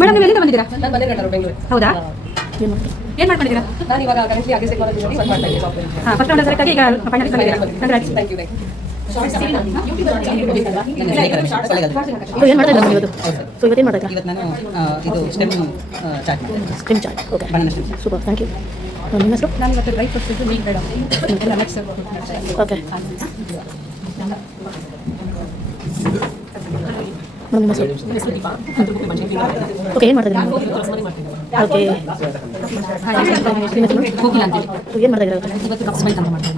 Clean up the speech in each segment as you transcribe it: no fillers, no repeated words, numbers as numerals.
Madam ನೀವು ಎಲ್ಲಿಂದ ಬಂದಿದ್ದೀರಾ? ಹೌದಾ, ಏನು ಮಾಡ್ಕೊಂಡಿದ್ದೀರಾ? ನಾನು ಇವಾಗ ಕರೆಂಟ್ಲಿ ಅಗ್ರಿ ಟೆಕ್ನಾಲಜಿಯಲ್ಲಿ ವರ್ಕ್ ಮಾಡ್ತಾ ಇದ್ದೀನಿ. ಫಸ್ಟ್ ರೌಂಡ್ ಸೆಲೆಕ್ಟ್ ಆಗಿ ಈಗ ಫೈನಲ್ ಬಂದಿದ್ದೀರಾ? ಕಂಗ್ರಾಟ್ಸ್. Thank you. ಏನು ಮಾಡ್ತಾ ಇದ್ದೀರಾ ಇವತ್ತು? ಸೊ ಇವತ್ತೇನು ಮಾಡ್ತಾ ಇದ್ದೀರಾ? ಇವತ್ತು ನಾನು ಇದು stem chaat stem chaat. Okay, banana stem. Super, thank you. ನಿಮ್ಮ ಹೆಸರು? ನಾನು ಇವತ್ತು ಡ್ರೈ ಫ್ರೂಟ್ಸ್ ಮೀಟ್ ಬೇಡ ಎಲ್ಲ ಮಿಕ್ಸ್. ಓಕೆ ಮೇಡಮ್, ನಿಮ್ಮ ಹೆಸರು? ಓಕೆ, ಏನು ಮಾಡ್ತಾ ಇದ್ದೀರಾ? ಓಕೆ, ನಿಮ್ಮ ಹೆಸರು? ಹೋಗಿಲ್ಲ ಅಂತೇಳಿ. ಏನು ಮಾಡ್ತಾ ಇದ್ದೀರಾ ಇವತ್ತು ಕಪ್ ಸ್ಮೈಲ್ ಅಂತ ಮಾಡ್ತೀನಿ.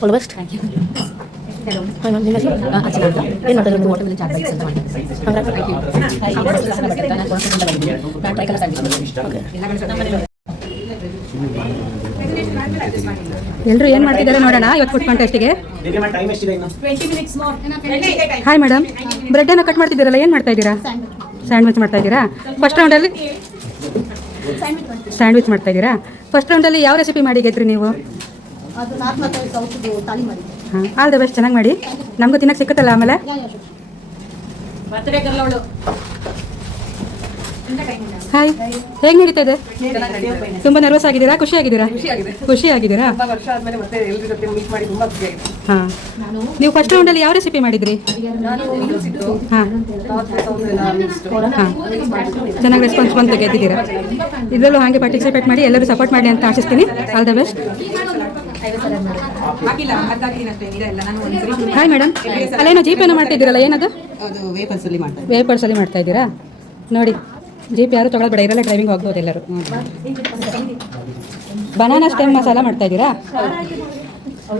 All the best. Thank you. Hi ma'am, ನಿಮ್ಮ ಹೆಸರು? ಅರ್ಚನಾ ಅಂತ. ಏನು ಮಾಡ್ತಾ ಇದ್ದೀರಾ? ವಾಟರ್ ಚಾಟ್ ಬೈಕ್ಸ್ ಅಂತ ಮಾಡ್ತೀನಿ. ಕಂಗ್ರಾಟ್ಸ್. Thank you. ನಾನು ಟ್ರೈ ಕಲರ್ ಸ್ಯಾಂಡ್ವಿಚ್. ಓಕೆ, ಎಲ್ಲರೂ ಏನು ಮಾಡ್ತಿದ್ದಾರೆ ನೋಡೋಣ ಇವತ್ತು ಫುಡ್ ಕಾಂಟೆಸ್ಟಿಗೆ. ಹಾಯ್ ಮೇಡಮ್, ಬ್ರೆಡ್ಡನ್ನು ಕಟ್ ಮಾಡ್ತಿದ್ದೀರಲ್ಲ, ಏನು ಮಾಡ್ತಾ ಇದ್ದೀರಾ? ಸ್ಯಾಂಡ್ವಿಚ್ ಮಾಡ್ತಾ ಇದ್ದೀರಾ? ಫಸ್ಟ್ ರೌಂಡಲ್ಲಿ ಸ್ಯಾಂಡ್ವಿಚ್ ಮಾಡ್ತಾ ಇದ್ದೀರಾ? ಫಸ್ಟ್ ರೌಂಡಲ್ಲಿ ಯಾವ ರೆಸಿಪಿ ಮಾಡಿ ಗೆದ್ರಿ ನೀವು? ಹಾಂ, ಆಲ್ ದ ಬೆಸ್ಟ್, ಚೆನ್ನಾಗಿ ಮಾಡಿ. ನಮಗೂ ತಿನ್ನಕ್ಕೆ ಸಿಕ್ಕುತ್ತಲ್ಲ ಆಮೇಲೆ. ಹಾಯ್, ಹೇಗೆ ನಡೀತಾ ಇದೆ? ತುಂಬ ನರ್ವಸ್ ಆಗಿದ್ದೀರಾ? ಖುಷಿ ಆಗಿದ್ದೀರಾ? ಖುಷಿ ಆಗಿದ್ದೀರಾ? ತುಂಬಾ ವರ್ಷ ಆದ್ಮೇಲೆ ಮತ್ತೆ ಎಲ್ಲರ ಜೊತೆ ಮೀಟ್ ಮಾಡಿ ತುಂಬಾ ಖುಷಿ ಆಗಿದೆ. ಹಾಂ, ನೀವು ಫಸ್ಟ್ ರೌಂಡಲ್ಲಿ ಯಾವ ರೆಸಿಪಿ ಮಾಡಿದ್ರಿ? ನಾನು ಇದ್ದು ಹಾಂ ಹಾಂ, ಚೆನ್ನಾಗಿ ರೆಸ್ಪಾನ್ಸ್ ಬಂತು, ಗೆದ್ದಿದ್ದೀರಾ. ಇದರಲ್ಲೂ ಹಾಗೆ ಪಾರ್ಟಿಸಿಪೇಟ್ ಮಾಡಿ, ಎಲ್ಲರೂ ಸಪೋರ್ಟ್ ಮಾಡಿ ಅಂತ ಆಶಿಸ್ತೀನಿ. All the best. Hi madam, ಅಲ್ಲೇನೋ ಜೀಪೇನೋ ಮಾಡ್ತಿದ್ದೀರಲ್ಲ, ಏನದು? ಅದು ವೇಪರ್ಸಲ್ಲಿ ಮಾಡ್ತಾ ಇದ್ದೀನಿ. ವೇಪರ್ಸಲ್ಲಿ ಮಾಡ್ತಾ ಇದ್ದೀರಾ? ನೋಡಿ, ಜೀಪ್ ಯಾರು ತೊಗೊಳ್ಬೇಡ, ಇರಲ್ಲ ಡ್ರೈವಿಂಗ್ ಹೋಗ್ಬೋದು ಎಲ್ಲರೂ. ಬನಾನಾ ಸ್ಟೆಮ್ ಮಸಾಲ ಮಾಡ್ತಾ ಇದ್ದೀರಾ?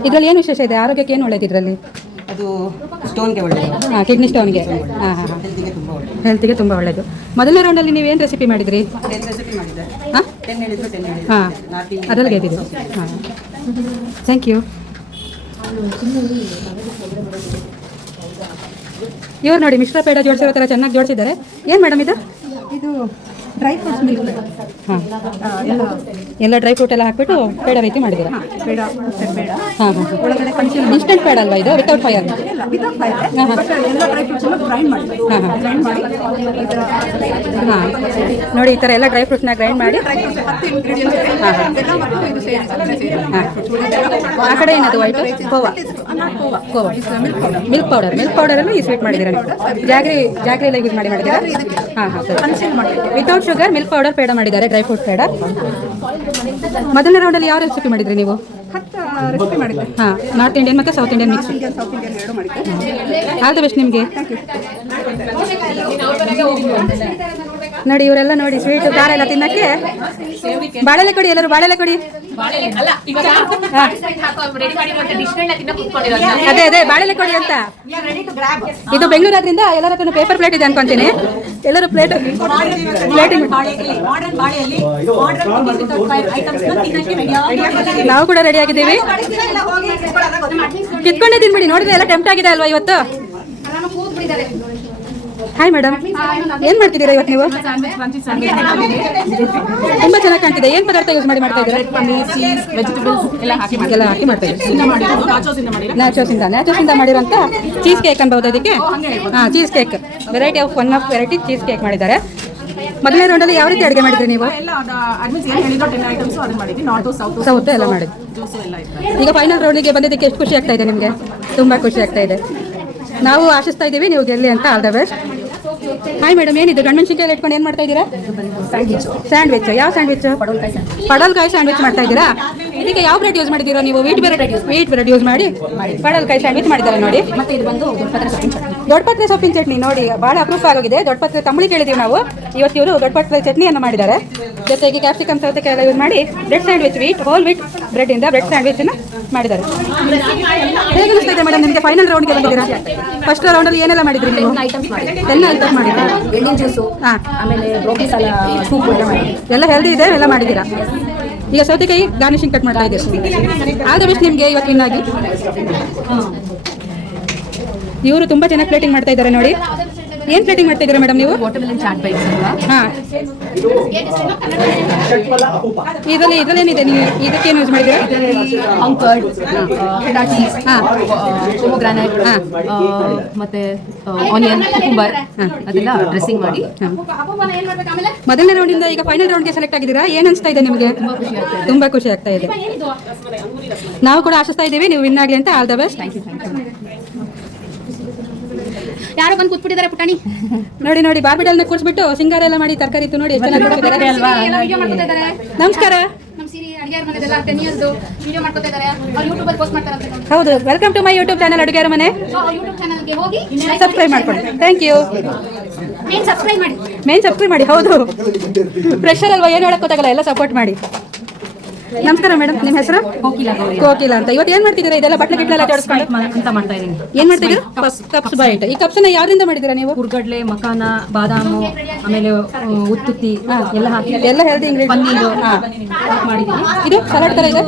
ಇದರಲ್ಲಿ ಏನು ವಿಶೇಷ ಇದೆ? ಆರೋಗ್ಯಕ್ಕೆ ಏನು ಒಳ್ಳೇದು ಇದರಲ್ಲಿ? ಅದು ಸ್ಟೋನ್ಗೆ ಒಳ್ಳೆಯದು. ಹಾಂ, ಕಿಡ್ನಿ ಸ್ಟೋನ್ಗೆ. ಹಾಂ ಹಾಂ ಹಾಂ, ಹೆಲ್ತಿಗೆ ತುಂಬ ಒಳ್ಳೆಯದು. ಹೆಲ್ತಿಗೆ ತುಂಬ ಒಳ್ಳೆಯದು. ಮೊದಲನೇ ರೌಂಡಲ್ಲಿ ನೀವು ಏನು ರೆಸಿಪಿ ಮಾಡಿದ್ರಿ? 10 ರೆಸಿಪಿ ಮಾಡಿದ್ದೆ. ಹಾಂ 10 ಹೇಳಿದ್ರು 10 ಹೇಳಿದ್ರು. ಹಾಂ, ಅದರಲ್ಲಿ ಗೆದ್ದಿದ್ದು. ಹಾಂ, ಥ್ಯಾಂಕ್ ಯು. ಇವ್ರು ನೋಡಿ, ಮಿಶ್ರ ಪೇಡ ಜೋಡಿಸಿರೋ ಥರ ಚೆನ್ನಾಗಿ ಜೋಡಿಸಿದ್ದಾರೆ. ಏನು ಮೇಡಮ್ ಇದು? ಇದು ಡ್ರೈ ಫ್ರೂಟ್ಸ್ ಮಿಲ್ಕ್. ಹಾಂ, ಎಲ್ಲ ಡ್ರೈ ಫ್ರೂಟ್ ಎಲ್ಲ ಹಾಕ್ಬಿಟ್ಟು ಪೇಡ ರೀತಿ ಮಾಡಿದ್ದೀರಾ? ಬೇಡ ಬೇಡ ಹಾಂ ಹಾಂ, ಒಳಗಡೆ ಫಂಕ್ಷನ್ ಇನ್ಸ್ಟೆಂಟ್ ಪೇಡ ಅಲ್ವಾ ಇದು? Without fire? Without fire. But ಎಲ್ಲ ಡ್ರೈ ಫ್ರೂಟ್ಸ್ ಗ್ರೈಂಡ್ ಮಾಡಿ ಹಾಂ ಹಾಂ ಗ್ರೈಂಡ್ ಮಾಡಿ ಈ ಥರ ಹಾಂ, ನೋಡಿ ಈ ಥರ ಎಲ್ಲ ಡ್ರೈ ಫ್ರೂಟ್ಸ್ನ ಗ್ರೈಂಡ್ ಮಾಡಿ. 10 ಇಂಗ್ರೀಡಿಯೆಂಟ್ಸ್ ಇದೆ. ಇದೆಲ್ಲ ಮತ್ತು ಇದು ಸೇರಿ ಸಕ್ಕರೆ ಸೇರಿ ಹಾಂ, ಆ ಕಡೆ ಏನದು white? Khoa. Khoa, milk powder. Milk ಪೌಡರಲ್ಲಿ ಈ ಸ್ವೀಟ್ ಮಾಡಿದ್ದೀರಾ ನೀವು? ಜಾಗ್ರಿ ಎಲ್ಲ ಯೂಸ್ ಮಾಡಿದ್ದೀರಾ? ಹಾಂ ಹಾಂ, ಸರಿ. Without sugar milk powder peda ಮಾಡಿದ್ದಾರೆ, ಡ್ರೈ ಫ್ರೂಟ್ ಪೇಡ. ಮೊದಲನೇ ರೌಂಡಲ್ಲಿ ಯಾವ ರೆಸಿಪಿ ಮಾಡಿದ್ರಿ ನೀವು? 10 ರೆಸಿಪಿ ಮಾಡಿದ್ದೆ. ಹಾಂ, ನಾರ್ತ್ ಇಂಡಿಯನ್ ಮತ್ತು south Indian mix. South Indian ಎರಡು ಮಾಡಿದ್ದೆ. ಆಲ್ ದ ಬೆಸ್ಟ್ ನಿಮಗೆ. ನೋಡಿ, ಇವರೆಲ್ಲ ನೋಡಿ ಸ್ವೀಟ್ ಖಾರ ಎಲ್ಲ ತಿನ್ನಕ್ಕೆ. ಬಾಳೆಲೆ ಕೊಡಿ, ಎಲ್ಲರೂ ಬಾಳೆಲೆ ಕೊಡಿ. ಅದೇ ಅದೇ ಬಾಳೆಲೆ ಕೊಡಿ ಅಂತ. ಇದು ಬೆಂಗಳೂರಾದ್ರಿಂದ ಎಲ್ಲರ ಹತ್ರ ಪೇಪರ್ ಪ್ಲೇಟ್ ಇದೆ ಅನ್ಕೊಂತೀನಿ. ಎಲ್ಲರೂ ಪ್ಲೇಟಿಂಗ್ ನಾವು ಕೂಡ ರೆಡಿ ಆಗಿದ್ದೀವಿ. ಕಿತ್ಕೊಂಡೇ ತಿನ್ಬಿಡಿ. ನೋಡಿದ್ರೆ ಎಲ್ಲ ಟೆಂಪ್ಟ್ ಆಗಿದೆ ಅಲ್ವಾ ಇವತ್ತು? ಹಾಯ್ ಮೇಡಮ್, ಏನು ಮಾಡ್ತಿದ್ದೀರಾ ಇವತ್ತು ನೀವು? ತುಂಬ ಚೆನ್ನಾಗಿ ಕಾಣ್ತಿದೆ. ಏನು ಪದಾರ್ಥ ಯೂಸ್ ಮಾಡಿ ಮಾಡ್ತಾ ಇದ್ದೀರಾ? ಎಲ್ಲ ಹಾಕಿ ಮಾಡ್ತಾ ಇದ್ದೀರಾ? ನ್ಯಾಚೋಸಿಂದ ಮಾಡಿರೋಂಥ ಚೀಸ್ ಕೇಕ್ ಅನ್ಬೋದು ಅದಕ್ಕೆ. ಹಾಂ, cheese cake, variety of one of variety cheese cake ಮಾಡಿದ್ದಾರೆ. ಮೊದಲನೇ ರೌಂಡಲ್ಲಿ ಯಾವ ರೀತಿ ಅಡುಗೆ ಮಾಡಿದ್ರಿ ನೀವು? ಸೌತ್ ಎಲ್ಲ ಮಾಡಿದ್ರಿ. ಈಗ ಫೈನಲ್ ರೌಂಡಿಗೆ ಬಂದಿದ್ದಕ್ಕೆ ಎಷ್ಟು ಖುಷಿ ಆಗ್ತಾ ಇದೆ ನಿಮಗೆ? ತುಂಬ ಖುಷಿ ಆಗ್ತಾ ಇದೆ. ನಾವು ಆಶಿಸ್ತಾ ಇದ್ದೀವಿ ನೀವು ಗೆಲ್ಲಿ ಅಂತ. All the best. Hi madam, ಏನಿದು ಗಂಡ್ಮೆಣ್ಸಿನ್ಕಾಯಿ ಇಟ್ಕೊಂಡು ಏನು ಮಾಡ್ತಾ ಇದ್ದೀರಾ? ಸ್ಯಾಂಡ್ವಿಚ್. ಯಾವ ಸ್ಯಾಂಡ್ವಿಚ್? ಪಡವಲಕಾಯಿ ಸ್ಯಾಂಡ್ವಿಚ್ ಮಾಡ್ತಾ ಇದ್ದೀರಾ? ಇದಕ್ಕೆ ಯಾವ ಬ್ರೆಡ್ ಯೂಸ್ ಮಾಡಿದ್ದೀರಾ ನೀವು? ವೀಟ್ ಬ್ರೆಡ್ ಯೂಸ್ ಮಾಡಿ ಪಡವಲಕಾಯಿ ಸ್ಯಾಂಡ್ವಿಚ್ ಮಾಡಿದ್ದಾರೆ ನೋಡಿ. ಮತ್ತೆ ಇದು ಬಂದು ದೊಡ್ಡಪತ್ರೆ ಸೊಪ್ಪಿನ ಚಟ್ನಿ. ನೋಡಿ, ಭಾಳ ಅಪ್ರೂಪ ಆಗೋಗಿದೆ. ದೊಡ್ಡಪತ್ರೆ ತಂಬಳಿ ಕೇಳಿದ್ದೀವಿ ನಾವು. ಇವತ್ತು ಇವರು ದೊಡ್ಡಪತ್ರೆ ಚಟ್ನಿಯನ್ನು ಮಾಡಿದ್ದಾರೆ. ಜೊತೆಗೆ ಕ್ಯಾಪ್ಸಿಕಮ್ ಸೌತೆಕಾಯಿ ಎಲ್ಲ ಯೂಸ್ ಮಾಡಿ ಬ್ರೆಡ್ ಸ್ಯಾಂಡ್ವಿಚ್, ಹೋಲ್ ವೀಟ್ ಬ್ರೆಡ್ಡಿಂದ ಬ್ರೆಡ್ ಸ್ಯಾಂಡ್ವಿಚನ್ನು ಮಾಡಿದ್ದಾರೆ. ಹೇಗೆ ಅನಿಸ್ತಾ ಇದೆ ಮೇಡಮ್ ನಿಮಗೆ? ಫೈನಲ್ ರೌಂಡ್ಗೆ ಬಂದಿದ್ದೀರಾ? ಫಸ್ಟ್ ರೌಂಡಲ್ಲಿ ಏನೆಲ್ಲ ಮಾಡಿದ್ರಿ ನೀವು? 10 ಐಟಮ್ ಮಾಡಿದ್ದೀರಾ? ಎಳ್ಳಿನ ಜ್ಯೂಸು, ಆಮೇಲೆ ಬ್ರೋಕಲಿ ಸಾಲ ಸೂಪ್ ಎಲ್ಲ ಹೆಲ್ದಿ ಇದೆ, ಎಲ್ಲ ಮಾಡಿದ್ದೀರಾ. ಈಗ ಸೌತೆಕಾಯಿ ಗಾರ್ನಿಶಿಂಗ್ ಕಟ್ ಮಾಡ್ತಾ ಇದ್ದೀವಿ. ಆಲ್ ದ ಬೆಸ್ಟ್ ನಿಮಗೆ ಇವತ್ತು ವಿನ್ನಾಗಿ. ಇವರು ತುಂಬ ಚೆನ್ನಾಗಿ ಪ್ಲೇಟಿಂಗ್ ಮಾಡ್ತಾ ಇದ್ದಾರೆ ನೋಡಿ. ಏನು ಪ್ಲೇಟಿಂಗ್ ಮಾಡ್ತಾ ಇದ್ದೀರಾ ಮೇಡಮ್ ನೀವು? ವಾಟರ್ಮೆಲನ್ ಚಾಟ್ ಬೈಟ್ಸ್ ಅಲ್ವಾ? ಹಾಂ, ಇದರಲ್ಲೇನಿದೆ? ನೀವು ಇದಕ್ಕೇನು ಯೂಸ್ ಮಾಡಿದ್ದೀರಾ? ಅಂಕರ್ಡ್, ಫೆಡಾ ಚೀಸ್, ಪೊಮೊಗ್ರಾನೇಟ್, ಮತ್ತೆ ಆನಿಯನ್, ಕುಕುಂಬರ್ ಅದೆಲ್ಲ ಡ್ರೆಸ್ಸಿಂಗ್ ಮಾಡಿ. ಮೊದಲನೇ ರೌಂಡಿಂದ ಈಗ ಫೈನಲ್ ರೌಂಡ್ಗೆ ಸೆಲೆಕ್ಟ್ ಆಗಿದ್ದೀರಾ. ಏನು ಅನಿಸ್ತಾ ಇದೆ ನಿಮಗೆ? ತುಂಬ ಖುಷಿ ಆಗ್ತಾ ಇದೆ. ನಾವು ಕೂಡ ಆಶಿಸ್ತಾ ಇದ್ದೀವಿ ನೀವು ವಿನ್ ಆಗಲಿ ಅಂತ. All the best. Thank you. ಯಾರೋ ಬಂದು ಕೂತ್ಬಿಟ್ಟಿದ್ದಾರೆ ಪುಟಾಣಿ. ನೋಡಿ ಬಾರ್ಬಿಡಲ್ನ ಕೂರಿಸ್ಬಿಟ್ಟು ಸಿಂಗಾರ ಎಲ್ಲ ಮಾಡಿ ತರಕಾರಿ ಇತ್ತು ನೋಡಿ ಎಷ್ಟು ಚೆನ್ನಾಗಿ ಕೊಡ್ತಿದ್ದಾರೆ ಅಲ್ವಾ. ನಮಸ್ಕಾರ. ಹೌದು, welcome to my YouTube channel Aduge Aramane. Subscribe ಮಾಡ್ಕೊಳ್ಳಿ. Thank you. ಮೇನ್ ಸಬ್ಸ್ಕ್ರೈಬ್ ಮಾಡಿ. ಹೌದು, ಪ್ರೆಷರ್ ಅಲ್ವಾ, ಏನು ಹೇಳಕ್ ಗೊತ್ತಾಗಲ್ಲ, ಎಲ್ಲ ಸಪೋರ್ಟ್ ಮಾಡಿ. ನಮಸ್ಕಾರ ಮೇಡಮ್, ನಿಮ್ಮ ಹೆಸರು? ಕೋಕಿಲ ಅಂತ. ಇವತ್ತು ಏನು ಮಾಡ್ತಿದ್ದೀರಾ? ಇದೆಲ್ಲ ಬಟ್ಲೆ ಗಿಟ್ಲೆಲ್ಲ ಜೋಡಿಸ್ಕೊಂಡು ಅಂತ ಮಾಡ್ತಾ ಇದ್ದೀನಿ. ಏನು ಮಾಡ್ತಿದ್ದೀರಾ? Cups bite. ಈ ಕಪ್ಸನ್ನ ಯಾವ್ದ್ರಿಂದ ಮಾಡಿದ್ದೀರಾ ನೀವು? ಹುರ್ಗಡ್ಲೆ, ಮಕಾನ, ಬಾದಾಮು, ಆಮೇಲೆ ಉತ್ತುತ್ತಿ ಎಲ್ಲ ಹಾಕಿ ಎಲ್ಲ ಹೆಲ್ದಿ ಇಂಗ್ರೀಡಿಯೆಂಟ್ ಪನ್ನೀರು ಮಾಡಿದ್ದೀನಿ. ಇದು ಸಲಾಡ್ ಥರ ಇದೆ.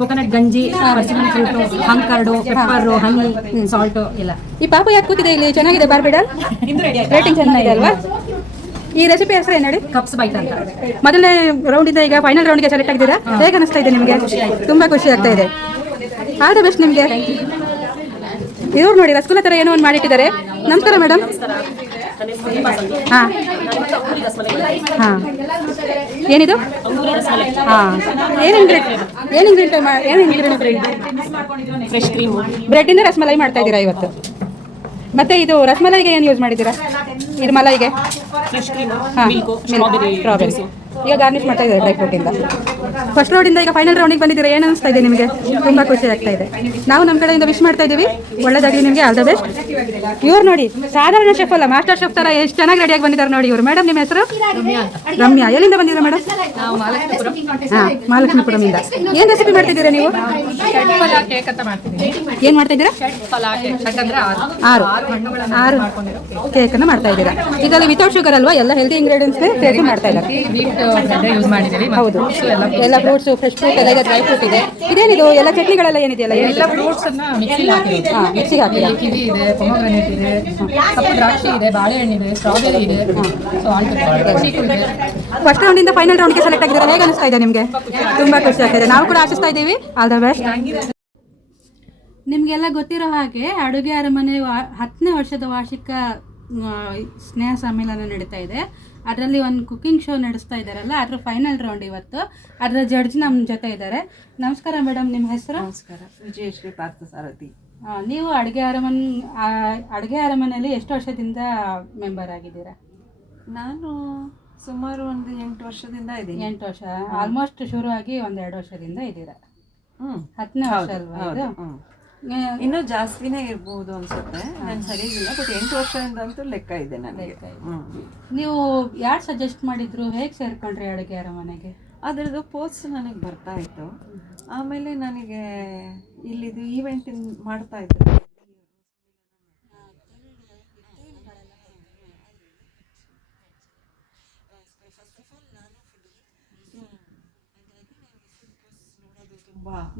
ಕೊಕೊನಟ್ ಗಂಜಿ, ಪರ್ಸಿಮನ್ ಫ್ರೂಟು, ಹಂಕರ್ಡು, ಪೆಪ್ಪರು, ಹನಿ, ಸಾಲ್ಟು ಎಲ್ಲ. ಈ ಪಾಪ ಯಾಕೆ ಕೂತಿದೆ ಇಲ್ಲಿ? ಚೆನ್ನಾಗಿದೆ ಬಾರ್ಬಿಡಲ್, ರೇಟಿಂಗ್ ಚೆನ್ನಾಗಿದೆ ಅಲ್ವಾ? ಈ ರೆಸಿಪಿ ಹೆಸರು ಏನು ಹೇಳಿ? ಕಪ್ಸ್ ಬೈಟ್ ಅಂತ. ಮೊದಲನೇ ರೌಂಡಿಂದ ಈಗ ಫೈನಲ್ ರೌಂಡ್ಗೆ ಸೆಲೆಕ್ಟ್ ಆಗಿದ್ದೀರಾ. ಹೇಗೆ ಅನಿಸ್ತಾ ಇದೆ ನಿಮಗೆ? ತುಂಬ ಖುಷಿ ಆಗ್ತಾ ಇದೆ. ಆಲ್ ದ ಬೆಸ್ಟ್ ನಿಮಗೆ. ಇವ್ರು ನೋಡಿ ರಸಗುಲ್ಲ ಥರ ಏನೋ ಒಂದು ಮಾಡಿಟ್ಟಿದ್ದಾರೆ. ನಮಸ್ಕಾರ ಮೇಡಮ್. ಹಾಂ ಹಾಂ, ಏನಿದು? ಹಾಂ, ಏನು ಇಂಗ್ರೀಡಿಯೆಂಟ್? ಫ್ರೆಶ್ ಕ್ರೀಮು, ಬ್ರೆಡ್ಡಿಂದ ರಸಮಲೈ ಮಾಡ್ತಾ ಇದ್ದೀರಾ ಇವತ್ತು. ಮತ್ತೆ ಇದು ರಸಮಲೈಗೆ ಏನು ಯೂಸ್ ಮಾಡಿದ್ದೀರಾ? ಇದು ಮಲೈಗೆ ಫ್ರೆಶ್ ಕ್ರೀಮು, ಹಾಂ, ಮಿಲ್ಕು, ಸ್ಟ್ರಾಬೆರಿ. ಈಗ ಗಾರ್ನಿಷ್ ಮಾಡ್ತಾ ಇದ್ದಾರೆ ಡ್ರೈ ಫ್ರೂಟಿಂದ. ಫಸ್ಟ್ ರೌಂಡಿಂದ ಈಗ ಫೈನಲ್ ರೌಂಡಿಗೆ ಬಂದಿದ್ದೀರಾ. ಏನು ಅನಿಸ್ತಾ ಇದೆ ನಿಮಗೆ? ತುಂಬ ಖುಷಿ ಆಗ್ತಾ ಇದೆ. ನಾವು ನಮ್ಮ ಕಡೆಯಿಂದ ವಿಶ್ ಮಾಡ್ತಾ ಇದ್ದೀವಿ. ಒಳ್ಳೆದಾಗಲಿ ನಿಮಗೆ. All the best. ಇವ್ರು ನೋಡಿ ಸಾಧಾರಣ ಶೆಫ್ ಅಲ್ಲ, ಮಾಸ್ಟರ್ ಶೆಫ್ ಥರ ಎಷ್ಟು ಚೆನ್ನಾಗಿ ರೆಡಿಯಾಗಿ ಬಂದಿದ್ದಾರೆ ನೋಡಿ ಇವರು. ಮೇಡಮ್, ನಿಮ್ಮ ಹೆಸರು? ರಮ್ಯಾ. ಎಲ್ಲಿಂದ ಬಂದಿದ್ದೀರಾ ಮೇಡಮ್? ನಾವು ಹಾಂ, ಮಹಾಲಕ್ಷ್ಮೀಪುರಮಿಂದ. ಏನು ರೆಸಿಪಿ ಮಾಡ್ತಿದ್ದೀರಾ ನೀವು? ಕೇಕ್ ಅಂತ ಮಾಡ್ತಿದ್ದೀನಿ. ಏನು ಮಾಡ್ತಾ ಇದ್ದೀರಾ? ಆರು ಕೇಕನ್ನು ಮಾಡ್ತಾ ಇದ್ದೀರಾ. ಇದರಲ್ಲಿ ವಿತೌಟ್ ಶುಗರ್ ಅಲ್ವಾ? ಎಲ್ಲ ಹೆಲ್ದಿ ಇಂಗ್ರೀಡಿಯೆಂಟ್ಸ್ ಕೇಕ್ ಮಾಡ್ತಾ ಇದ್ದಾರೆ. ಯೂಸ್ ಮಾಡಿದ್ದೀವಿ. ಹೌದು, ಎಲ್ಲ ಫ್ರೂಟ್ಸ್, ಫ್ರೆಶ್ ಫ್ರೂಟ್ ಎಲ್ಲ ಇದೆ, ಡ್ರೈ ಫ್ರೂಟ್ ಇದೆ. ಇದೇನಿದು? ಎಲ್ಲ ಚಟ್ನಿಗಳೆಲ್ಲ ಏನಿದೆಯಲ್ಲ? ಎಲ್ಲ ಫ್ರೂಟ್ಸ್ ಅನ್ನ ಮಿಕ್ಸಿಗೆ ಹಾಕಿದ್ದೀವಿ. ಹಾಂ, ಮಿಕ್ಸಿಗೆ ಹಾಕಿಲ್ಲ. ಕಿವಿ ಇದೆ, ಪೊಮೊಗ್ರಾನೇಟ್ ಇದೆ, ಕಪ್ಪು ದ್ರಾಕ್ಷಿ ಇದೆ, ಬಾಳೆಹಣ್ಣಿದೆ, ಸ್ಟ್ರಾಬೆರಿ ಇದೆ, ಸೊ ಚೀಕು ಇದೆ. ಫಸ್ಟ್ ರೌಂಡಿಂದ ಫೈನಲ್ ರೌಂಡ್ಗೆ ಸೆಲೆಕ್ಟ್ ಆಗಿದ್ದೀರಾ. ಹೇಗೆ ಅನಿಸ್ತಾ ಇದೆ ನಿಮಗೆ? ತುಂಬ ಖುಷಿ ಆಗ್ತಿದೆ. ನಾವು ಕೂಡ ಆಶಿಸ್ತಾ ಇದ್ದೀವಿ. All the best. ನಿಮಗೆಲ್ಲ ಗೊತ್ತಿರೋ ಹಾಗೆ ಅಡುಗೆ ಅರಮನೆ 10ನೇ ವರ್ಷದ ವಾರ್ಷಿಕ ಸ್ನೇಹ ಸಮ್ಮೇಳನ ನಡೀತಾ ಇದೆ. ಅದರಲ್ಲಿ ಒಂದು ಕುಕಿಂಗ್ ಶೋ ನಡೆಸ್ತಾ ಇದ್ದಾರಲ್ಲ, ಅದರ ಫೈನಲ್ ರೌಂಡ್ ಇವತ್ತು. ಅದರ ಜಡ್ಜ್ ನಮ್ಮ ಜೊತೆ ಇದ್ದಾರೆ. ನಮಸ್ಕಾರ ಮೇಡಮ್, ನಿಮ್ಮ ಹೆಸರು? ನಮಸ್ಕಾರ, ವಿಜಯಶ್ರೀ ಪಾರ್ಥಸಾರಥಿ. ನೀವು ಅಡುಗೆ ಅರಮನೆಯಲ್ಲಿ ಎಷ್ಟು ವರ್ಷದಿಂದ ಮೆಂಬರ್ ಆಗಿದ್ದೀರಾ? ನಾನು ಸುಮಾರು ಒಂದು 8 ವರ್ಷದಿಂದ ಇದ್ದೀನಿ. 8 ವರ್ಷ. ಆಲ್ಮೋಸ್ಟ್ ಶುರು ಆಗಿ 1-2 ವರ್ಷದಿಂದ ಇದ್ದೀರಾ. 10ನೇ ವರ್ಷ ಅಲ್ವಾ ಇದು? ಇನ್ನೂ ಜಾಸ್ತಿನೇ ಇರ್ಬೋದು ಅನ್ಸುತ್ತೆ, ನಾನು ಸರಿಯಿಲ್ಲ. ಬಟ್ 8 ವರ್ಷದಿಂದ ಅಂತೂ ಲೆಕ್ಕ ಇದೆ ನನಗೆ. ನೀವು ಯಾರು ಸಜೆಸ್ಟ್ ಮಾಡಿದ್ರು? ಹೇಗೆ ಸೇರ್ಕೊಂಡ್ರಿ ಅಡುಗೆ ಅರಮನೆಗೆ? ಅದರದ್ದು ಪೋಸ್ಟ್ ನನಗೆ ಬರ್ತಾ ಇತ್ತು. ಆಮೇಲೆ ನನಗೆ ಇಲ್ಲಿದು ಈವೆಂಟ್ ಮಾಡ್ತಾ ಇದ್ರು.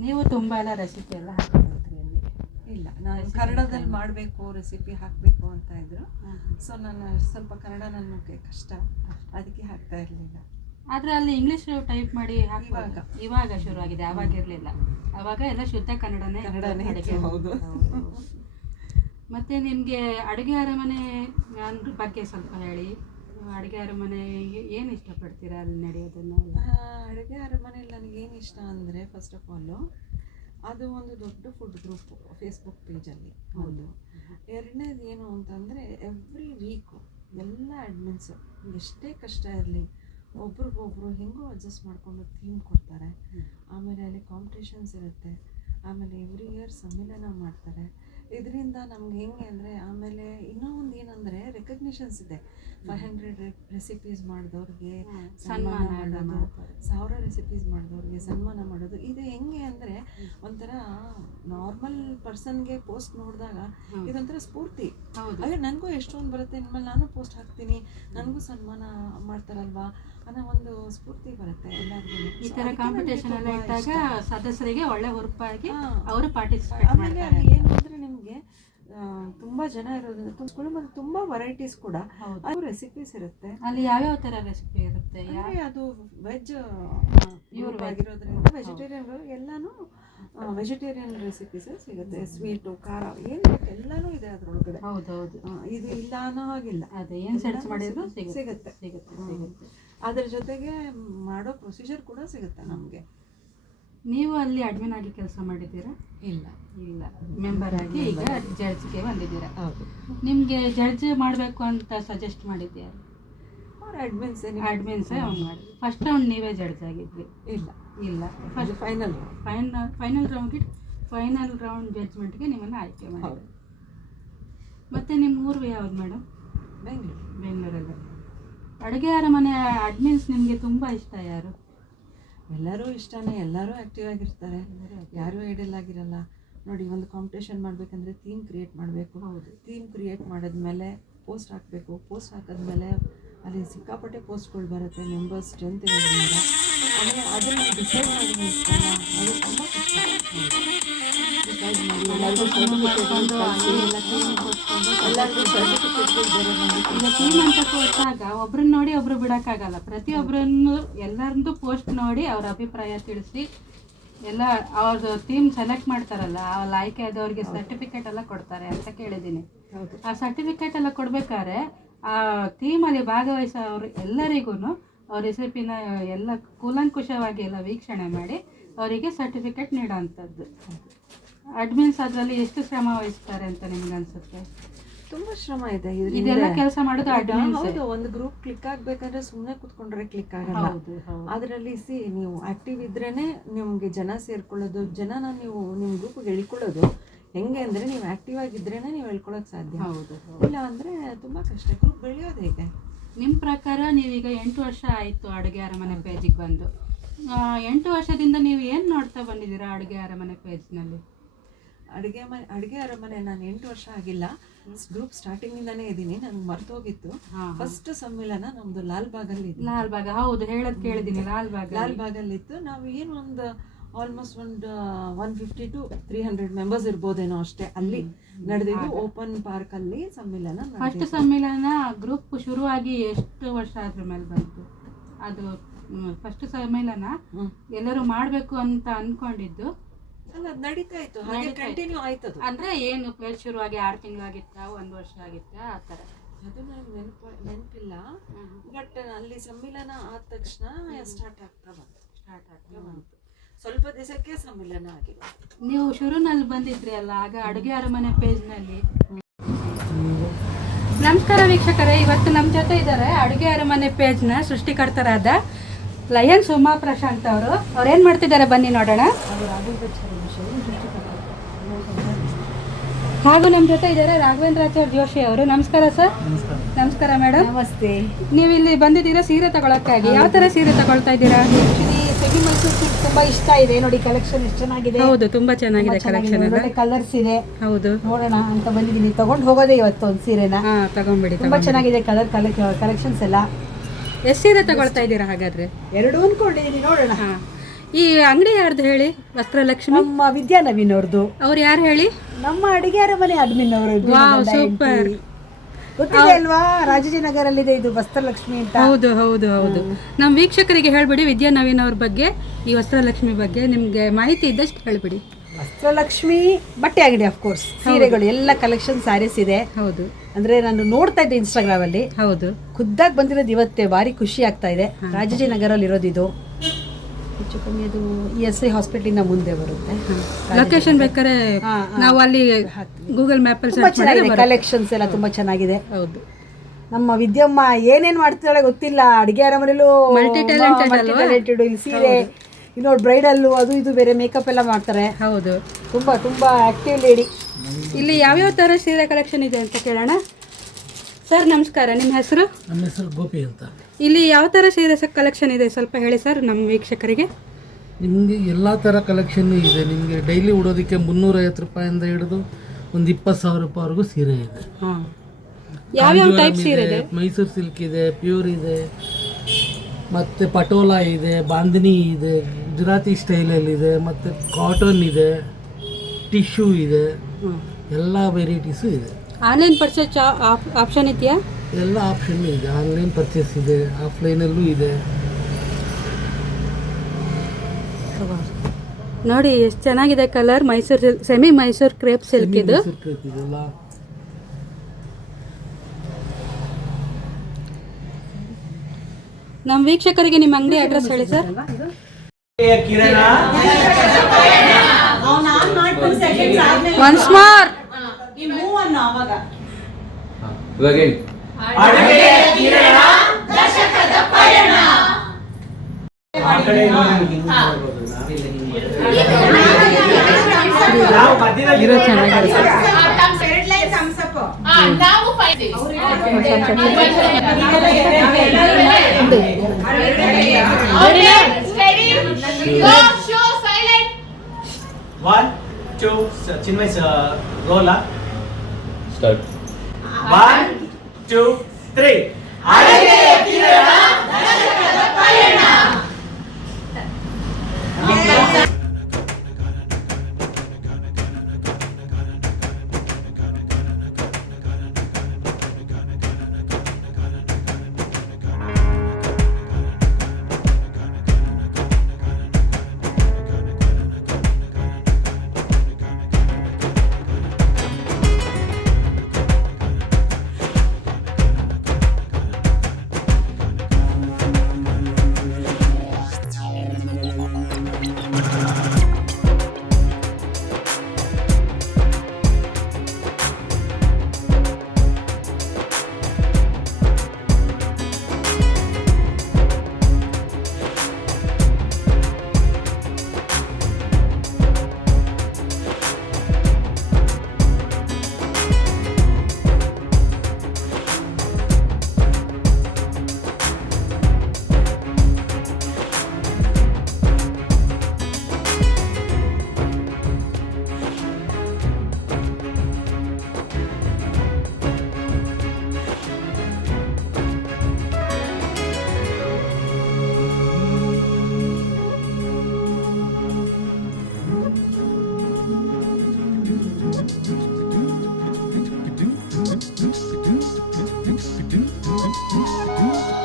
ನೀವು ತುಂಬ ಎಲ್ಲ ರೆಸಿಪಿ ಎಲ್ಲ ಹಾಕಿದ್ರಿ ಅಲ್ಲಿ? ಇಲ್ಲ, ನಾನು ಕನ್ನಡದಲ್ಲಿ ಮಾಡಬೇಕು, ರೆಸಿಪಿ ಹಾಕಬೇಕು ಅಂತ ಇದ್ರು. ಸೊ ನಾನು ಸ್ವಲ್ಪ ಕನ್ನಡ ನನಗೆ ಕಷ್ಟ, ಅದಕ್ಕೆ ಹಾಕ್ತಾ ಇರಲಿಲ್ಲ. ಆದರೆ ಅಲ್ಲಿ ಇಂಗ್ಲೀಷ್ ಟೈಪ್ ಮಾಡಿ ಇವಾಗ ಶುರು ಆಗಿದೆ, ಆವಾಗ ಇರಲಿಲ್ಲ. ಆವಾಗ ಎಲ್ಲ ಶುದ್ಧ ಕನ್ನಡನೇ. ಹೌದು. ಮತ್ತು ನಿಮಗೆ ಅಡುಗೆ ಅರಮನೆ ಬಗ್ಗೆ ಸ್ವಲ್ಪ ಹೇಳಿ. ಅಡುಗೆ ಅರಮನೆ ಏನು ಇಷ್ಟಪಡ್ತೀರಾ ಅಲ್ಲಿ ನಡೆಯೋದನ್ನು? ಅಡುಗೆ ಅರಮನೆಯಲ್ಲಿ ನನಗೇನು ಇಷ್ಟ ಅಂದರೆ, ಫಸ್ಟ್ ಆಫ್ ಆಲು ಅದು ಒಂದು ದೊಡ್ಡ ಫುಡ್ ಗ್ರೂಪ್ ಫೇಸ್ಬುಕ್ ಪೇಜಲ್ಲಿ ಒಂದು. ಎರಡನೇದು ಏನು ಅಂತಂದರೆ, ಎವ್ರಿ ವೀಕು ಎಲ್ಲ ಅಡ್ಮಿನ್ಸು ಎಷ್ಟೇ ಕಷ್ಟ ಇರಲಿ ಒಬ್ರಿಗೊಬ್ರು ಹೆಂಗೋ ಅಡ್ಜಸ್ಟ್ ಮಾಡಿಕೊಂಡು ಥೀಮ್ ಕೊಡ್ತಾರೆ. ಆಮೇಲೆ ಅಲ್ಲಿ ಕಾಂಪಿಟೇಷನ್ಸ್ ಇರುತ್ತೆ. ಆಮೇಲೆ ಎವ್ರಿ ಇಯರ್ ಸಮ್ಮೇಳನ ಮಾಡ್ತಾರೆ. ಇದರಿಂದ ನಮ್ಗೆ ಹೆಂಗೆ ಅಂದರೆ, ಆಮೇಲೆ ಇನ್ನೂ ಒಂದು ಏನಂದರೆ ರೆಕಗ್ನಿಷನ್ಸ್ ಇದೆ. 500 ರೆಸಿಪೀಸ್ ಮಾಡಿದವ್ರಿಗೆ ಸನ್ಮಾನ ಮಾಡೋದು, 1000 ರೆಸಿಪೀಸ್ ಮಾಡಿದವ್ರಿಗೆ ಸನ್ಮಾನ ಮಾಡೋದು. ಇದು ಹೆಂಗೆ ಅಂದರೆ, ಒಂಥರ ನಾರ್ಮಲ್ ಪರ್ಸನ್ಗೆ ಪೋಸ್ಟ್ ನೋಡಿದಾಗ ಇದೊಂಥರ ಸ್ಫೂರ್ತಿ. ಹಾಗೆ ನನಗೂ ಎಷ್ಟೊಂದು ಬರುತ್ತೆ, ನಿಮ್ಮಲ್ಲಿ ನಾನು ಪೋಸ್ಟ್ ಹಾಕ್ತೀನಿ, ನನಗೂ ಸನ್ಮಾನ ಮಾಡ್ತಾರಲ್ವಾ ಅನ್ನೋ ಒಂದು ಸ್ಫೂರ್ತಿ ಬರುತ್ತೆ ಎಲ್ಲರಿಗೂ. ಈ ಥರ ಕಾಂಪಿಟೇಷನ್ ಎಲ್ಲ ಇಟ್ಟಾಗ ಸದಸ್ಯರಿಗೆ ಒಳ್ಳೆ ಹುರುಪಾಗಿ ಅವರು ಪಾರ್ಟಿಸಿಪೇಟ್ ಆಮೇಲೆ ಅದು ಏನು ಅಂದರೆ, ನಿಮ್ಮ ನಮಗೆ ತುಂಬ ಜನ ಇರೋದ್ರಿಂದ ತುಂಬಿಸ್ಕೊಳ್ಳಿ ಮತ್ತು ತುಂಬ ವೆರೈಟೀಸ್ ಕೂಡ ಅದು ರೆಸಿಪೀಸ್ ಇರುತ್ತೆ. ಅಲ್ಲಿ ಯಾವ್ಯಾವ ಥರ ರೆಸಿಪಿ ಇರುತ್ತೆ? ಅಂದರೆ ಅದು ವೆಜ್ ಪ್ಯೂರ್ ಆಗಿರೋದ್ರಿಂದ ವೆಜಿಟೇರಿಯನ್ಗಳು ಎಲ್ಲನೂ ವೆಜಿಟೇರಿಯನ್ ರೆಸಿಪೀಸೇ ಸಿಗುತ್ತೆ. ಸ್ವೀಟು, ಖಾರ ಏನಿರುತ್ತೆ ಎಲ್ಲನೂ ಇದೆ ಅದರೊಳಗಡೆ. ಹೌದೌದು, ಇದು ಇಲ್ಲ ಅನ್ನೋ ಹಾಗಿಲ್ಲ, ಅದೇ ಏನು ಸರ್ಚ್ ಮಾಡಿದ್ರು ಸಿಗುತ್ತೆ. ಸಿಗುತ್ತೆ. ಅದ್ರ ಜೊತೆಗೆ ಮಾಡೋ ಪ್ರೊಸೀಜರ್ ಕೂಡ ಸಿಗುತ್ತೆ ನಮಗೆ. ನೀವು ಅಲ್ಲಿ ಅಡ್ಮಿನ್ ಆಗಿ ಕೆಲಸ ಮಾಡಿದ್ದೀರಾ? ಇಲ್ಲ, ಮೆಂಬರ್ ಆಗಿ ಈಗ ಜಡ್ಜ್ಗೆ ಬಂದಿದ್ದೀರಾ. ಹೌದು. ನಿಮಗೆ ಜಡ್ಜ್ ಮಾಡಬೇಕು ಅಂತ ಸಜೆಸ್ಟ್ ಮಾಡಿದ್ಯಾರು? ಅವ್ರು ಅಡ್ಮಿನ್ಸೇ ಅವ್ನು ಮಾಡಿ. ಫಸ್ಟ್ ರೌಂಡ್ ನೀವೇ ಜಡ್ಜ್ ಆಗಿದ್ವಿ? ಇಲ್ಲ, ಫಸ್ಟ್ ಫೈನಲ್ ರೌಂಡ್ ಜಡ್ಜ್ಮೆಂಟ್ಗೆ ನಿಮ್ಮನ್ನು ಆಯ್ಕೆ ಮಾಡಿ. ಮತ್ತು ನಿಮ್ಮ ಊರು ಯಾವ್ದು ಮೇಡಮ್? ಬೆಂಗಳೂರಲ್ಲಿ. ಅಡುಗೆ ಅರಮನೆ ಅಡ್ಮಿನ್ಸ್ ನಿಮಗೆ ತುಂಬ ಇಷ್ಟ ಯಾರು? ಎಲ್ಲರೂ ಇಷ್ಟನೇ, ಎಲ್ಲರೂ ಆ್ಯಕ್ಟಿವ್ ಆಗಿರ್ತಾರೆ, ಯಾರೂ ಐಡಲ್ ಆಗಿರಲ್ಲ. ನೋಡಿ, ಒಂದು ಕಾಂಪಿಟೇಷನ್ ಮಾಡಬೇಕಂದ್ರೆ ಥೀಮ್ ಕ್ರಿಯೇಟ್ ಮಾಡಬೇಕು. ಥೀಮ್ ಕ್ರಿಯೇಟ್ ಮಾಡಿದ್ಮೇಲೆ ಪೋಸ್ಟ್ ಹಾಕಬೇಕು. ಪೋಸ್ಟ್ ಹಾಕಿದ್ಮೇಲೆ ಅಲ್ಲಿ ಸಿಕ್ಕಾಪಟ್ಟೆ ಪೋಸ್ಟ್ಗಳು ಬರುತ್ತೆ, ಮೆಂಬರ್ಸ್ ಸ್ಟ್ರೆಂತ್ ಇರೋದ್ರಿಂದ. ಆಮೇಲೆ ಅದನ್ನು ಡಿಸೈಡ್ ಮಾಡಿ ನಿಲ್ಸ್ಕೊಳ್ಳೋಣ, ಅದು ತುಂಬ ಕಷ್ಟ. ಡಿಸೈಡ್ ಮಾಡಿ ಎಲ್ಲರಿಗೂ ಈಗ ಟೀಮ್ ಅಂತ ಕೊಟ್ಟಾಗ ಒಬ್ರನ್ನ ನೋಡಿ ಒಬ್ರು ಬಿಡೋಕ್ಕಾಗಲ್ಲ. ಪ್ರತಿಯೊಬ್ಬರನ್ನು ಎಲ್ಲರದ್ದು ಪೋಸ್ಟ್ ನೋಡಿ ಅವ್ರ ಅಭಿಪ್ರಾಯ ತಿಳಿಸಿ ಎಲ್ಲ ಅವ್ರ ಟೀಮ್ ಸೆಲೆಕ್ಟ್ ಮಾಡ್ತಾರಲ್ಲ, ಅವ್ರ ಆಯ್ಕೆ ಆದವ್ರಿಗೆ ಸರ್ಟಿಫಿಕೇಟ್ ಎಲ್ಲ ಕೊಡ್ತಾರೆ ಅಂತ ಕೇಳಿದ್ದೀನಿ. ಆ ಸರ್ಟಿಫಿಕೇಟ್ ಎಲ್ಲ ಕೊಡ್ಬೇಕಾದ್ರೆ ಆ ಟೀಮಲ್ಲಿ ಭಾಗವಹಿಸೋರು ಎಲ್ಲರಿಗೂ ಅವ್ರ ರೆಸಿಪಿನ ಎಲ್ಲ ಕೂಲಂಕುಷವಾಗಿ ಎಲ್ಲ ವೀಕ್ಷಣೆ ಮಾಡಿ ಅವರಿಗೆ ಸರ್ಟಿಫಿಕೇಟ್ ನೀಡೋ ಅಂಥದ್ದು. ಅಡ್ಮಿನ್ಸ್ ಅದರಲ್ಲಿ ಎಷ್ಟು ಶ್ರಮ ವಹಿಸ್ತಾರೆ ಅಂತ ನಿಮ್ಗೆ ಅನ್ಸುತ್ತೆ? ತುಂಬ ಶ್ರಮ ಇದೆ ಇದೆಲ್ಲ ಕೆಲಸ ಮಾಡೋದು ಅಡ್ಮಿನ್ಸ್. ಹೌದು, ಒಂದು ಗ್ರೂಪ್ ಕ್ಲಿಕ್ ಆಗ್ಬೇಕಂದ್ರೆ ಸುಮ್ಮನೆ ಕುತ್ಕೊಂಡ್ರೆ ಕ್ಲಿಕ್ ಆಗಲ್ಲ. ಅದರಲ್ಲಿ ನೀವು ಆಕ್ಟಿವ್ ಇದ್ರೇನೆ ನಿಮ್ಗೆ ಜನ ಸೇರ್ಕೊಳ್ಳೋದು, ಜನನ ನೀವು ನಿಮ್ಮ ಗ್ರೂಪ್ಗೆ ಎಳ್ಕೊಳ್ಳೋದು ಹೆಂಗೆ ಅಂದರೆ ನೀವು ಆಕ್ಟಿವ್ ಆಗಿದ್ರೇನೆ ನೀವು ಹೇಳ್ಕೊಳಕ್ಕೆ ಸಾಧ್ಯ. ಇಲ್ಲ ಅಂದರೆ ತುಂಬ ಕಷ್ಟ. ಗ್ರೂಪ್ ಬೆಳೆಯೋದು ಹೇಗೆ? ನಿಮ್ಮ ಪ್ರಕಾರ ನೀವೀಗ 8 ವರ್ಷ ಆಯಿತು ಅಡುಗೆ ಅರಮನೆ ಪೇಜಿಗೆ ಬಂದು. 8 ವರ್ಷದಿಂದ ನೀವು ಏನು ನೋಡ್ತಾ ಬಂದಿದ್ದೀರಾ ಅಡುಗೆ ಅರಮನೆ ಪೇಜ್ನಲ್ಲಿ? ಅಡುಗೆ ಅರಮನೆ ನಾನು 8 ವರ್ಷ ಆಗಿಲ್ಲ, ಗ್ರೂಪ್ ಸ್ಟಾರ್ಟಿಂಗಿಂದಾನೇ ಇದ್ದೀನಿ. ನನಗೆ ಮರ್ತೋಗಿತ್ತು. ಫಸ್ಟ್ ಸಮ್ಮೇಳನ ನಮ್ಮದು ಲಾಲ್ಬಾಗಲ್ಲಿ. ಹೌದು, ಹೇಳೋದು ಕೇಳಿದ್ದೀನಿ. ಲಾಲ್ಬಾಗಲ್ಲಿತ್ತು. ನಾವು ಏನು ಒಂದು ಆಲ್ಮೋಸ್ಟ್ ಒಂದು 150 to 300 ಮೆಂಬರ್ಸ್ ಇರ್ಬೋದೇನೋ ಅಷ್ಟೇ. ಅಲ್ಲಿ ನಡೆದಿದ್ದು ಓಪನ್ ಪಾರ್ಕಲ್ಲಿ ಸಮ್ಮೇಳನ. ಫಸ್ಟ್ ಸಮ್ಮೇಳನ ಗ್ರೂಪ್ ಶುರುವಾಗಿ ಎಷ್ಟು ವರ್ಷ ಆದ್ರ ಮೇಲೆ ಬಂತು? ಅದು ಫಸ್ಟ್ ಸಮ್ಮೇಳನ ಎಲ್ಲರೂ ಮಾಡಬೇಕು ಅಂತ ಅನ್ಕೊಂಡಿದ್ದು ಅಲ್ಲ, ನಡೀತಾ ಇತ್ತು, ಹಾಗೆ ಕಂಟಿನ್ಯೂ ಆಯ್ತು. ಅಂದ್ರೆ ಏನು ಪೇಜ್ ಶುರುವಾಗಿ 6 ತಿಂಗಳಾಗಿತ್ತ, 1 ವರ್ಷ ಆಗಿತ್ತ, ಆ ಥರ? ಅದು ನನಗೆ ನೆನಪಿಲ್ಲ. ಬಟ್ ಅಲ್ಲಿ ಸಮ್ಮೇಳನ ಆದ ತಕ್ಷಣ ಸ್ಟಾರ್ಟ್ ಆಗ್ತಾ ಬಂತು. ಸ್ವಲ್ಪ ದಿವಸಕ್ಕೆ ಸಮ್ಮೇಳನ ಆಗಿದೆ. ನೀವು ಶುರುನಲ್ಲಿ ಬಂದಿದ್ರಿ ಅಲ್ಲ, ಆಗ ಅಡುಗೆ ಅರಮನೆ ಪೇಜ್ನಲ್ಲಿ. ನಮಸ್ಕಾರ ವೀಕ್ಷಕರೇ, ಇವತ್ತು ನಮ್ಮ ಜೊತೆ ಇದ್ದಾರೆ ಅಡುಗೆ ಅರಮನೆ ಪೇಜ್ನ ಸೃಷ್ಟಿಕರ್ತರಾದ ಲಯನ್ಸ್ ಉಮಾ ಪ್ರಶಾಂತ್ ಅವರು. ಅವ್ರೇನು ಮಾಡ್ತಿದ್ದಾರೆ ಬನ್ನಿ ನೋಡೋಣ. ಹಾಗೂ ನಮ್ಮ ಜೊತೆ ಇದ್ದಾರೆ ರಾಘವೇಂದ್ರಾಚಾರ್ಯ ಜೋಶಿ ಅವರು. ನಮಸ್ಕಾರ ಸರ್. ನಮಸ್ಕಾರ ಮೇಡಮ್. ನಮಸ್ತೆ. ನೀವು ಇಲ್ಲಿ ಬಂದಿದ್ದೀರಾ ಸೀರೆ ತಗೊಳಕ್ಕಾಗಿ. ಯಾವ ಥರ ಸೀರೆ ತಗೊಳ್ತಾ ಇದ್ದೀರಾ? ಸೆಮಿ ಮೈಸೂರು ಸಿಲ್ಕ್ ತುಂಬಾ ಇಷ್ಟ ಇದೆ. ನೋಡಿ ಕಲೆಕ್ಷನ್ ಎಷ್ಟು ಚೆನ್ನಾಗಿದೆ. ಹೌದು, ತುಂಬಾ ಚೆನ್ನಾಗಿದೆ ಕಲೆಕ್ಷನ್. ಒಳ್ಳೆ ಕಲರ್ಸ್ ಇದೆ. ಹೌದು, ನೋಡೋಣ ಅಂತ ಬಂದಿದ್ದೀನಿ. ತಗೊಂಡು ಹೋಗೋದೇ ಇವತ್ತು ಒಂದು ಸೀರೆನ. ತಗೊಂಡ್ಬಿಡಿ. ತುಂಬಾ ಚೆನ್ನಾಗಿದೆ ಕಲೆಕ್ಷನ್ಸ್ ಎಲ್ಲ. ಎಷ್ಟು ಸೀರೆ ತಗೊಳ್ತಾ ಇದ್ದೀರಾ ಹಾಗಾದ್ರೆ? 2 ಅನ್ಕೊಂಡಿದ್ದೀನಿ, ನೋಡೋಣ. ಈ ಅಂಗಡಿ ಯಾರ್ದು ಹೇಳಿ? ವಸ್ತ್ರಲಕ್ಷ್ಮಿ. ನಮ್ಮ ವಿದ್ಯಾ ನವೀನ್ ಅವ್ರದ್ದು. ಅವ್ರು ಯಾರು ಹೇಳಿ? ನಮ್ಮ ಅಡಿಗೆ ಅರಮನೆ ಅಡ್ಮಿನ್ ಅವರು. ಸೂಪರ್. ಗೊತ್ತಿದೆ ಅಲ್ವಾ, ರಾಜಾಜಿನಗರಲ್ಲಿದೆ ಇದು ವಸ್ತ್ರಲಕ್ಷ್ಮಿ ಅಂತ. ಹೌದು ಹೌದು ಹೌದು. ನಮ್ಮ ವೀಕ್ಷಕರಿಗೆ ಹೇಳ್ಬಿಡಿ ವಿದ್ಯಾ ನವೀನ್ ಅವ್ರ ಬಗ್ಗೆ, ಈ ವಸ್ತ್ರಲಕ್ಷ್ಮಿ ಬಗ್ಗೆ ನಿಮ್ಗೆ ಮಾಹಿತಿ ಇದ್ದಷ್ಟು ಹೇಳ್ಬಿಡಿ. ವಸ್ತ್ರಲಕ್ಷ್ಮಿ ಬಟ್ಟೆ ಅಂಗಡಿ, ಆಫ್ ಕೋರ್ಸ್ ಸೀರೆಗಳು ಎಲ್ಲ ಕಲೆಕ್ಷನ್ ಸ್ಯಾರೀಸ್ ಇದೆ. ಹೌದು, ಅಂದ್ರೆ ನಾನು ನೋಡ್ತಾ ಇದ್ದೆ ಇನ್ಸ್ಟಾಗ್ರಾಮ್ ಅಲ್ಲಿ. ಹೌದು, ಖುದ್ದಾಗಿ ಬಂದಿರೋದು ಇವತ್ತೇ, ಭಾರಿ ಖುಷಿ ಆಗ್ತಾ ಇದೆ. ರಾಜಾಜಿನಗರಲ್ಲಿ ಇರೋದು ಇದು. ಹೆಚ್ಚು ಕಮ್ಮಿ ಅದು ESI ಹಾಸ್ಪಿಟಲಿಂದ ಮುಂದೆ ಬರುತ್ತೆ. ಲೊಕೇಶನ್ ಬೇಕಾದ್ರೆ ನಾವು ಅಲ್ಲಿ ಗೂಗಲ್ ಮ್ಯಾಪ್ ಅಲ್ಲಿ ಸರ್ಚ್ ಮಾಡಿದ್ರೆ ಕಲೆಕ್ಷನ್ಸ್ ಎಲ್ಲ ತುಂಬಾ ಚೆನ್ನಾಗಿದೆ. ಹೌದು. ನಮ್ಮ ವಿದ್ಯಮ್ಮ ಏನೇನ್ ಮಾಡ್ತಿದ್ದಾಳೆ ಗೊತ್ತಿಲ್ಲ. ಅಡಿಗೆ ಅರಮನೆಯಲ್ಲೂ ಮಲ್ಟಿ ಟ್ಯಾಲೆಂಟೆಡ್. ಇಲ್ಲಿ ಸೀರೆ, ಇನ್ನೊಂದು ಬ್ರೈಡಲ್ಲು, ಅದು ಇದು ಬೇರೆ ಮೇಕಪ್ ಎಲ್ಲ ಮಾಡ್ತಾರೆ. ಹೌದು, ತುಂಬಾ ತುಂಬಾ ಆಕ್ಟಿವ್ ಲೇಡಿ. ಇಲ್ಲಿ ಯಾವ್ಯಾವ ತರ ಸೀರೆ ಕಲೆಕ್ಷನ್ ಇದೆ ಅಂತ ಕೇಳೋಣ. ಸರ್ ನಮಸ್ಕಾರ, ನಿಮ್ಮ ಹೆಸರು? ನಮ್ಮ ಹೆಸರು ಗೋಪಿ ಅಂತ. ಇಲ್ಲಿ ಯಾವ ಥರ ಸೀರೆ ಕಲೆಕ್ಷನ್ ಇದೆ ಸ್ವಲ್ಪ ಹೇಳಿ ಸರ್ ನಮ್ಮ ವೀಕ್ಷಕರಿಗೆ. ನಿಮಗೆ ಎಲ್ಲ ಥರ ಕಲೆಕ್ಷನ್ ಇದೆ. ನಿಮಗೆ ಡೈಲಿ ಉಡೋದಕ್ಕೆ 350 ರೂಪಾಯಿಂದ ಹಿಡಿದು ಒಂದು 20,000 ರೂಪಾಯಿವರೆಗೂ ಸೀರೆ ಇದೆ. ಯಾವ್ಯಾವ ಟೈಪ್ ಸೀರೆ ಇದೆ? ಮೈಸೂರು ಸಿಲ್ಕ್ ಇದೆ, ಪ್ಯೂರ್ ಇದೆ, ಮತ್ತು ಪಟೋಲಾ ಇದೆ, ಬಾಂದಿನಿ ಇದೆ, ಗುಜರಾತಿ ಸ್ಟೈಲಲ್ಲಿ ಇದೆ, ಮತ್ತು ಕಾಟನ್ ಇದೆ, ಟಿಶ್ಯೂ ಇದೆ, ಎಲ್ಲ ವೆರೈಟೀಸು ಇದೆ. ಆನ್ಲೈನ್ ಪರ್ಚೇಸ್ ಆಪ್ಷನ್ ಇದೆಯಾ? ಎಲ್ಲ ಆಪ್ಷನ್ನು ಇದೆ. ಆನ್ಲೈನ್ ಪರ್ಚೇಸ್ ಇದೆ, ಆಫ್ಲೈನಲ್ಲೂ ಇದೆ. ನೋಡಿ ಎಷ್ಟು ಚೆನ್ನಾಗಿದೆ colour. Mysuru semi Mysuru crepe silk ಇದು. ಇದೆಲ್ಲ ನಮ್ಮ ವೀಕ್ಷಕರಿಗೆ ನಿಮ್ಮ ಅಂಗಡಿ ಅಡ್ರೆಸ್ ಹೇಳಿ ಸರ್. Once more. ಇರೋ ಚೆನ್ನಾಗಿರುತ್ತೆ. One, two, Chinmay roll up. Start. 1, 2, 3.